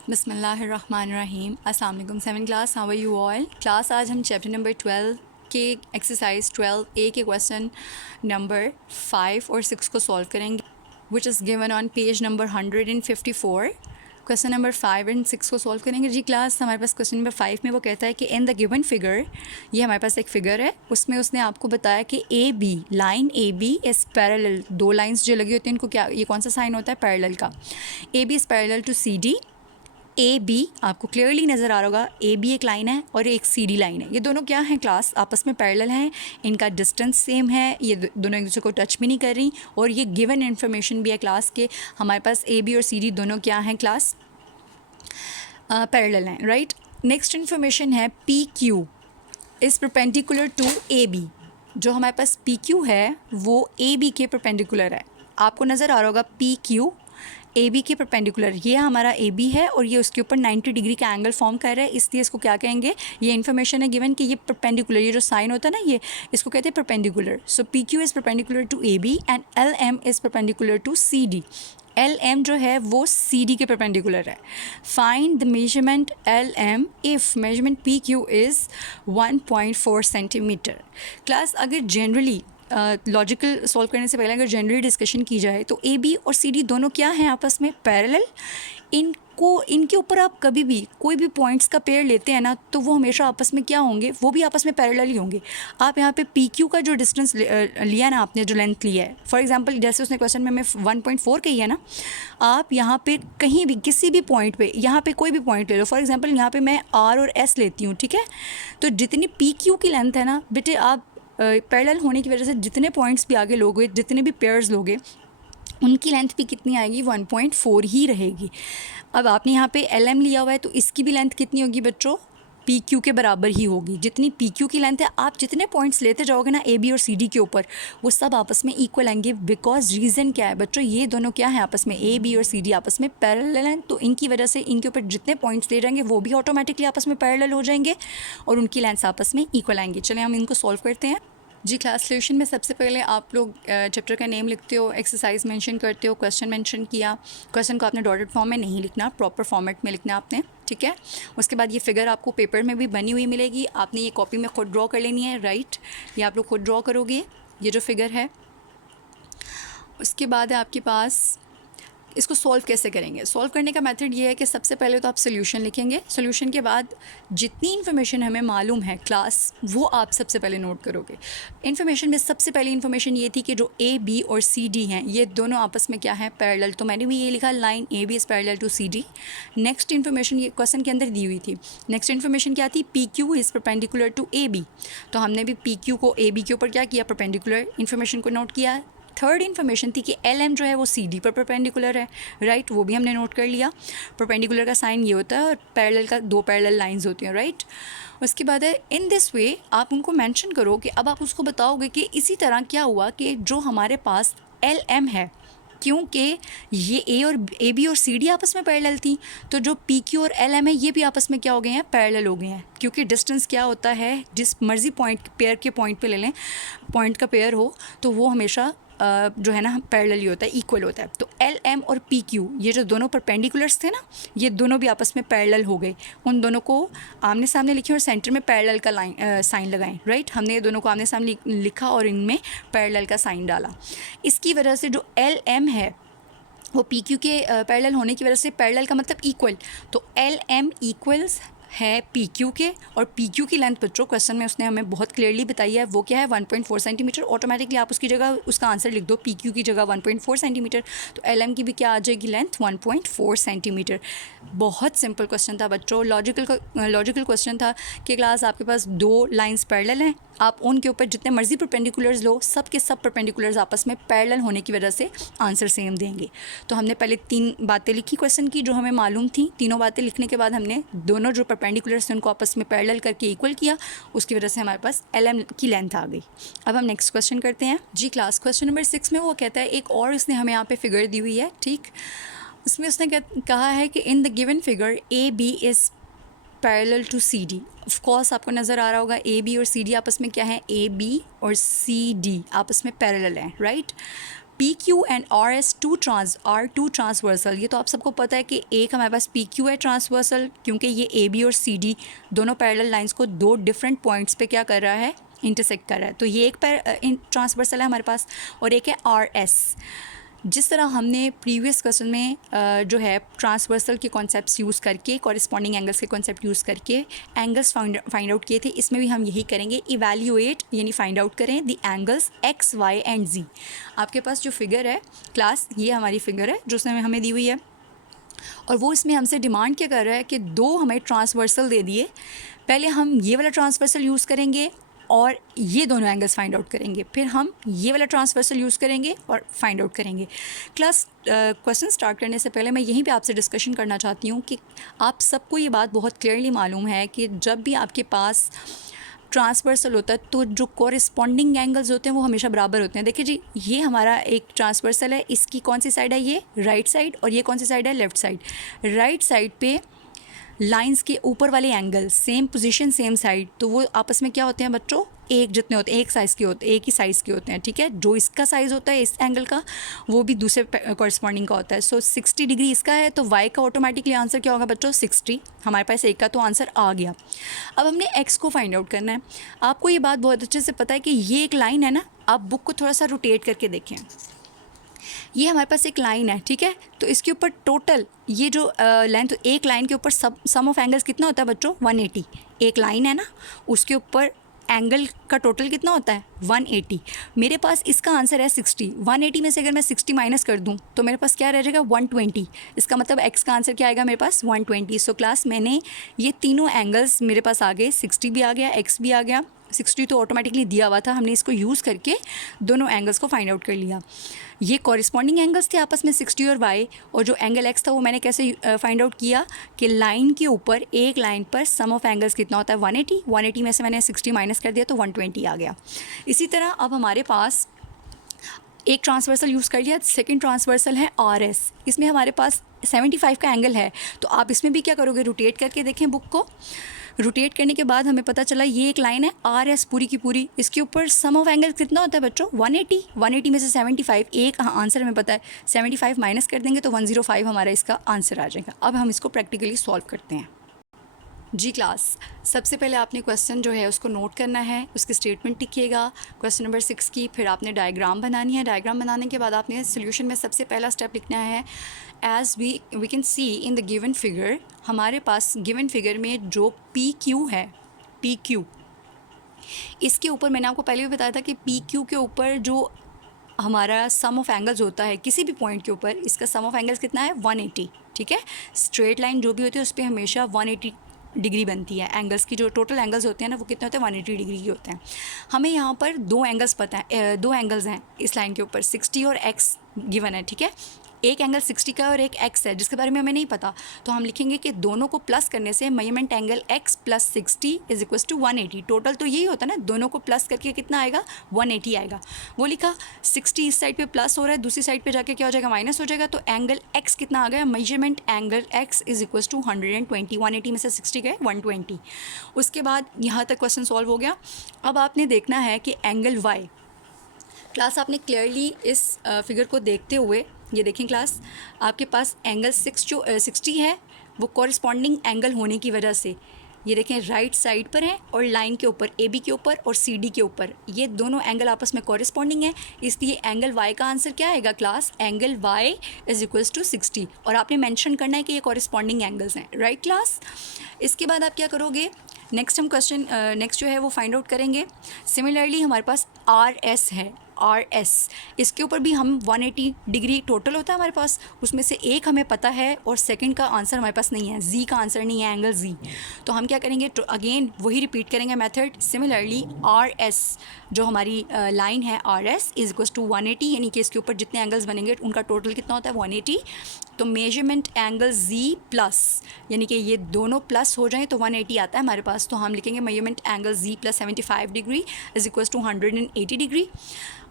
बिस्मिल्लाहिर्रहमानिर्रहीम। अस्सलाम वालेकुम। 7 class, how are you all? Class आज हम चैप्टर नंबर 12 के एक्सरसाइज 12A के क्वेश्चन नंबर 5 और 6 को सॉल्व करेंगे, which is given on page number 154। Question number 5 and 6 को सॉल्व करेंगे। जी क्लास, हमारे पास क्वेश्चन नंबर 5 में वो कहता है कि इन द गिवन फिगर, ये हमारे पास एक फिगर है, उसमें उसने आपको बताया कि A B, line A B is parallel. दो लाइंस जो लगी होती हैं इनको क्या, ये कौन सा साइन होता है? पैरेलल का। A B is parallel to C D. A B आपको क्लियरली नज़र आ रहा होगा, ए बी एक लाइन है और एक सी डी लाइन है। ये दोनों क्या हैं क्लास? आपस में पैरेलल हैं, इनका डिस्टेंस सेम है, ये दोनों एक दूसरे को टच भी नहीं कर रही, और ये गिवन इन्फॉर्मेशन भी है क्लास के हमारे पास ए बी और सी डी दोनों क्या हैं क्लास? पैरेलल हैं, राइट। नेक्स्ट इन्फॉर्मेशन है P Q is perpendicular to A B. जो हमारे पास पी क्यू है वो ए बी के परपेंडिकुलर है। आपको नज़र आ रहा होगा पी क्यू ए बी के परपेंडिकुलर, ये हमारा ए बी है और ये उसके ऊपर 90 डिग्री का एंगल फॉर्म कर रहा है, इसलिए इसको क्या कहेंगे? ये इन्फॉर्मेशन है गिवन कि ये परपेंडिकुलर, ये जो साइन होता है ना, ये इसको कहते हैं perpendicular. So P Q is perpendicular to A B and L M is perpendicular to C D. L M जो है वो सी डी के परपेंडिकुलर है। Find the measurement L M if measurement P Q is 1.4 centimetre. Class, अगर generally logical solve करने से पहले अगर जनरली डिस्कशन की जाए तो ए बी और सी डी दोनों क्या हैं आपस में? पैरेलल। इनके ऊपर आप कभी भी कोई भी पॉइंट्स का पेयर लेते हैं ना, तो वो हमेशा आपस में क्या होंगे? वो भी आपस में पैरेलल ही होंगे। आप यहाँ पे पी क्यू का जो डिस्टेंस लिया ना आपने, जो लेंथ लिया है, फॉर एग्जांपल जैसे उसने क्वेश्चन में 1.4 कही है ना, आप यहाँ पे कहीं भी किसी भी पॉइंट पे, यहाँ पे कोई भी पॉइंट ले लो, फॉर एग्जांपल यहाँ पे मैं आर और एस लेती हूँ, ठीक है। तो जितनी पी क्यू की लेंथ है ना बेटे, आप पैरेलल होने की वजह से जितने पॉइंट्स भी आगे लोगे, जितने भी पेयर्स लोगे, उनकी लेंथ भी कितनी आएगी? 1.4 ही रहेगी। अब आपने यहाँ पे एल एम लिया हुआ है तो इसकी भी लेंथ कितनी होगी बच्चों? पी क्यू के बराबर ही होगी। जितनी पी क्यू की लेंथ है, आप जितने पॉइंट्स लेते जाओगे ना ए बी और सी डी के ऊपर, वो सब आपस में इक्वल आएंगे। बिकॉज रीज़न क्या है बच्चों? ये दोनों क्या है आपस में? ए बी और सी डी आपस में पैरेलल हैं, तो इनकी वजह से इनके ऊपर जितने पॉइंट्स ले जाएंगे वो भी ऑटोमेटिकली आपस में पैरेलल हो जाएंगे और उनकी लेंथ आपस में इक्वल आएंगी। चलिए हम इनको सॉल्व करते हैं। जी क्लास, सोल्यूशन में सबसे पहले आप लोग चैप्टर का नेम लिखते हो, एक्सरसाइज मेंशन करते हो, क्वेश्चन मेंशन किया। क्वेश्चन को आपने डॉटेड फॉर्म में नहीं लिखना, प्रॉपर फॉर्मेट में लिखना आपने, ठीक है। उसके बाद ये फिगर आपको पेपर में भी बनी हुई मिलेगी, आपने ये कॉपी में खुद ड्रॉ कर लेनी है, राइट। ये आप लोग खुद ड्रॉ करोगे, ये जो फिगर है। उसके बाद है आपके पास, इसको सॉल्व कैसे करेंगे? सॉल्व करने का मेथड ये है कि सबसे पहले तो आप सोल्यूशन लिखेंगे। सोल्यूशन के बाद जितनी इन्फॉर्मेशन हमें मालूम है क्लास, वो आप सबसे पहले नोट करोगे। इन्फॉर्मेशन में सबसे पहली इन्फॉर्मेशन ये थी कि जो ए बी और सी डी हैं, ये दोनों आपस में क्या है? पैरेलल। तो मैंने भी ये लिखा, line A B is parallel to C D. Next information ये क्वेश्चन के अंदर दी हुई थी। नेक्स्ट इन्फॉर्मेशन क्या थी? P Q is perpendicular to A B. तो हमने भी पी क्यू को ए बी के ऊपर क्या किया? परपेंडिकुलर इन्फॉर्मेशन को नोट किया। थर्ड इन्फॉर्मेशन थी कि एल एम जो है वो सी डी पर परपेंडिकुलर है, राइट। वो भी हमने नोट कर लिया। परपेंडिकुलर का साइन ये होता है और पैरेलल का दो पैरेलल लाइंस होती हैं, राइट। उसके बाद है इन दिस वे आप उनको मेंशन करो कि अब आप उसको बताओगे कि इसी तरह क्या हुआ कि जो हमारे पास एल एम है, क्योंकि ये ए बी और सी डी आपस में पैरेलल थी, तो जो पी क्यू और एल एम है ये भी आपस में क्या हो गए हैं? पैरेलल हो गए हैं। क्योंकि डिस्टेंस क्या होता है, जिस मर्जी पॉइंट पेयर के पॉइंट पे ले लें, पॉइंट का पेयर हो तो वो हमेशा जो है ना पैरेलल ही होता है, इक्वल होता है। तो एल एम और पी क्यू, ये जो दोनों परपेंडिकुलर्स थे ना, ये दोनों भी आपस में पैरेलल हो गए। उन दोनों को आमने सामने लिखे और सेंटर में पैरेलल का साइन लगाएं, राइट। हमने ये दोनों को आमने सामने लिखा और इनमें पैरेलल का साइन डाला। इसकी वजह से जो एल एम है वो पी क्यू के पैरेलल होने की वजह से, पैरेलल का मतलब इक्वल, तो एल एम इक्वल्स है पी क्यू के। और पी क्यू की लेंथ बच्चों क्वेश्चन में उसने हमें बहुत क्लियरली बताई है, वो क्या है? 1.4 सेंटीमीटर। ऑटोमेटिकली आप उसकी जगह उसका आंसर लिख दो, पी क्यू की जगह 1.4 सेंटीमीटर। तो एल एम की भी क्या आ जाएगी? Length 1.4 centimetre. बहुत सिंपल क्वेश्चन था बच्चों, लॉजिकल क्वेश्चन था कि क्लास आपके पास दो लाइन्स पैरेलल हैं, आप उनके ऊपर जितने मर्जी परपेंडिकुलर्स लो, सब के सब परपेंडिकुलर्स आपस में पैरेलल होने की वजह से आंसर सेम देंगे। तो हमने पहले 3 बातें लिखी क्वेश्चन की जो हमें मालूम थी। तीनों बातें लिखने के बाद हमने दोनों जो परपेंडिकुलर्स थे उनको आपस में पैरेलल करके इक्वल किया, उसकी वजह से हमारे पास एल एम की लेंथ आ गई। अब हम नेक्स्ट क्वेश्चन करते हैं। जी क्लास, क्वेश्चन नंबर 6 में वो कहता है, एक और इसने हमें यहाँ पे फिगर दी हुई है, ठीक। उसमें उसने कहा है कि in the given figure A B is parallel to C D. Of course आपको नज़र आ रहा होगा ए बी और सी डी आपस में क्या है? ए बी और सी डी आपस में पैरेलल हैं, right. P Q and R S two transversal, ये तो आप सबको पता है कि एक हमारे पास पी क्यू है ट्रांसवर्सल, क्योंकि ये ए बी और सी डी दोनों पैरेलल लाइंस को दो डिफरेंट पॉइंट्स पे क्या कर रहा है, इंटरसेक्ट कर रहा है। तो ये एक ट्रांसवर्सल है हमारे पास, और एक है आर एस। जिस तरह हमने प्रीवियस क्वेश्चन में जो है ट्रांसवर्सल के कॉन्सेप्ट्स यूज़ करके, कॉरिस्पॉन्डिंग एंगल्स के कॉन्सेप्ट यूज़ करके एंगल्स फाइंड आउट किए थे, इसमें भी हम यही करेंगे, इवैल्यूएट यानी फाइंड आउट करें the angles X Y and Z. आपके पास जो फिगर है क्लास, ये हमारी फिगर है जो उसमें हमें दी हुई है, और वो इसमें हमसे डिमांड क्या कर रहा है कि दो हमें ट्रांसवर्सल दे दिए, पहले हम ये वाला ट्रांसवर्सल यूज़ करेंगे और ये दोनों एंगल्स फाइंड आउट करेंगे, फिर हम ये वाला ट्रांसवर्सल यूज़ करेंगे और फाइंड आउट करेंगे। क्लास क्वेश्चन स्टार्ट करने से पहले मैं यहीं पे आपसे डिस्कशन करना चाहती हूँ कि आप सबको ये बात बहुत क्लियरली मालूम है कि जब भी आपके पास ट्रांसवर्सल होता है तो जो कॉरिस्पॉन्डिंग एंगल्स होते हैं वो हमेशा बराबर होते हैं। देखिए जी, ये हमारा एक ट्रांसवर्सल है, इसकी कौन सी साइड है, ये राइट साइड, और ये कौन सी साइड है, लेफ़्ट साइड। राइट साइड पे लाइंस के ऊपर वाले angle same position same side, तो वो आपस में क्या होते हैं बच्चों, एक जितने होते हैं, एक साइज़ के होते हैं, एक ही साइज़ के होते हैं, ठीक है। जो इसका साइज़ होता है इस एंगल का, वो भी दूसरे कॉरस्पॉन्डिंग का होता है। सो 60 डिग्री इसका है, तो y का ऑटोमेटिकली आंसर क्या होगा बच्चों, 60। हमारे पास एक का तो आंसर आ गया। अब हमने x को फाइंड आउट करना है। आपको ये बात बहुत अच्छे से पता है कि ये एक लाइन है ना, आप बुक को थोड़ा सा रोटेट करके देखें, ये हमारे पास एक लाइन है, ठीक है। तो इसके ऊपर टोटल ये जो लेंथ, तो एक लाइन के ऊपर सम ऑफ एंगल्स कितना होता है बच्चों, 180। एक लाइन है ना, उसके ऊपर एंगल का टोटल कितना होता है, 180। मेरे पास इसका आंसर है 60। 180 में से अगर मैं 60 माइनस कर दूं तो मेरे पास क्या रह जाएगा, 120। इसका मतलब x का आंसर क्या आएगा मेरे पास, 120। सो क्लास मैंने ये तीनों एंगल्स मेरे पास आ गए, 60 भी आ गया, x भी आ गया। 60 तो ऑटोमेटिकली दिया हुआ था, हमने इसको यूज़ करके दोनों एंगल्स को फाइंड आउट कर लिया। ये कॉरिस्पॉन्डिंग एंगल्स थे आपस में 60 और y, और जो एंगल x था वो मैंने कैसे फाइंड आउट किया कि लाइन के ऊपर, एक लाइन पर सम ऑफ एंगल्स कितना होता है, 180। 180 में से मैंने 60 माइनस कर दिया तो 120 आ गया। इसी तरह अब हमारे पास एक ट्रांसवर्सल यूज़ कर लिया, सेकंड ट्रांसवर्सल है आर एस। इसमें हमारे पास 75 का एंगल है, तो आप इसमें भी क्या करोगे, रोटेट करके देखें बुक को। रोटेट करने के बाद हमें पता चला ये एक लाइन है आर एस पूरी की पूरी, इसके ऊपर सम ऑफ एंगल्स कितना होता है बच्चों, 180। 180 में से 75, एक आंसर हमें पता है, 75 माइनस कर देंगे तो 105 हमारा इसका आंसर आ जाएगा। अब हम इसको प्रैक्टिकली सॉल्व करते हैं। जी क्लास, सबसे पहले आपने क्वेश्चन जो है उसको नोट करना है, उसकी स्टेटमेंट लिखिएगा क्वेश्चन नंबर 6 की, फिर आपने डायग्राम बनानी है। डायग्राम बनाने के बाद आपने सोल्यूशन में सबसे पहला स्टेप लिखना है, as we can see in the given figure. हमारे पास गिवन फिगर में जो पी क्यू है, पी क्यू, इसके ऊपर मैंने आपको पहले भी बताया था कि पी क्यू के ऊपर जो हमारा सम ऑफ एंगल्स होता है किसी भी पॉइंट के ऊपर, इसका सम ऑफ एंगल्स कितना है, 180, ठीक है। स्ट्रेट लाइन जो भी होती है उस पर हमेशा 180 डिग्री बनती है। एंगल्स की जो टोटल एंगल्स होते हैं ना वो कितने होते हैं, 180 डिग्री के होते हैं। हमें यहाँ पर दो एंगल्स पता है, दो एंगल्स हैं इस लाइन के ऊपर, 60 और x गिवन है, ठीक है। एक एंगल 60 का और एक x है जिसके बारे में हमें नहीं पता, तो हम लिखेंगे कि दोनों को प्लस करने से measurement angle x plus 60 is equal to 180। Total तो यही होता है ना, दोनों को प्लस करके कितना आएगा, 180 आएगा। वो लिखा 60 इस साइड पे प्लस हो रहा है, दूसरी साइड पे जाके क्या हो जाएगा, माइनस हो जाएगा। तो एंगल x कितना आ गया, measurement angle x is equal to 120। 180 में से 60 गए 120। उसके बाद यहाँ तक क्वेश्चन सॉल्व हो गया। अब आपने देखना है कि एंगल y, क्लास आपने क्लियरली इस फिगर को देखते हुए, ये देखें क्लास, आपके पास एंगल 60 है, वो कॉरस्पॉन्डिंग एंगल होने की वजह से ये देखें राइट साइड पर है और लाइन के ऊपर AB के ऊपर और CD के ऊपर, ये दोनों एंगल आपस में कॉरस्पॉन्डिंग है, इसलिए एंगल Y का आंसर क्या आएगा class, angle Y is equals to 60। और आपने मेंशन करना है कि ये कॉरस्पॉन्डिंग एंगल्स हैं, राइट क्लास। इसके बाद आप क्या करोगे, नेक्स्ट हम क्वेश्चन नेक्स्ट जो है वो फाइंड आउट करेंगे। सिमिलरली हमारे पास RS है, RS, इसके ऊपर भी हम 180 डिग्री टोटल होता है हमारे पास, उसमें से एक हमें पता है और सेकंड का आंसर हमारे पास नहीं है, Z का आंसर नहीं है, एंगल Z। तो हम क्या करेंगे, तो अगेन वही रिपीट करेंगे मेथड। सिमिलरली RS जो हमारी लाइन है RS इज इक्वल टू 180, यानी कि इसके ऊपर जितने एंगल्स बनेंगे उनका टोटल कितना होता है, 180। तो मेजरमेंट एंगल Z प्लस, यानी कि ये दोनों प्लस हो जाएं तो 180 आता है हमारे पास, तो हम लिखेंगे measurement angle Z plus 75 degree is equal to 180 degree.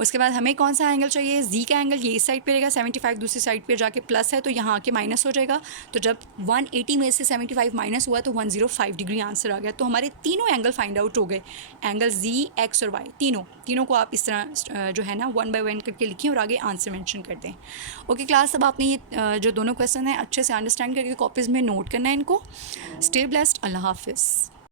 उसके बाद हमें कौन सा एंगल चाहिए, जी का एंगल ये इस साइड पे रहेगा, 75 दूसरी साइड पे जाके प्लस है तो यहाँ आके माइनस हो जाएगा। तो जब 180 में से 75 माइनस हुआ तो 105 डिग्री आंसर आ गया। तो हमारे तीनों एंगल फाइंड आउट हो गए, एंगल जी, एक्स और वाई, तीनों को आप इस तरह जो है ना 1 बाय 1 करके लिखें और आगे आंसर मेंशन कर दें। ओके क्लास, अब आपने ये जो दोनों क्वेश्चन हैं अच्छे से अंडरस्टैंड करके कॉपीज़ में नोट करना है इनको। स्टे ब्लेस्ड, अल्लाह हाफिज़।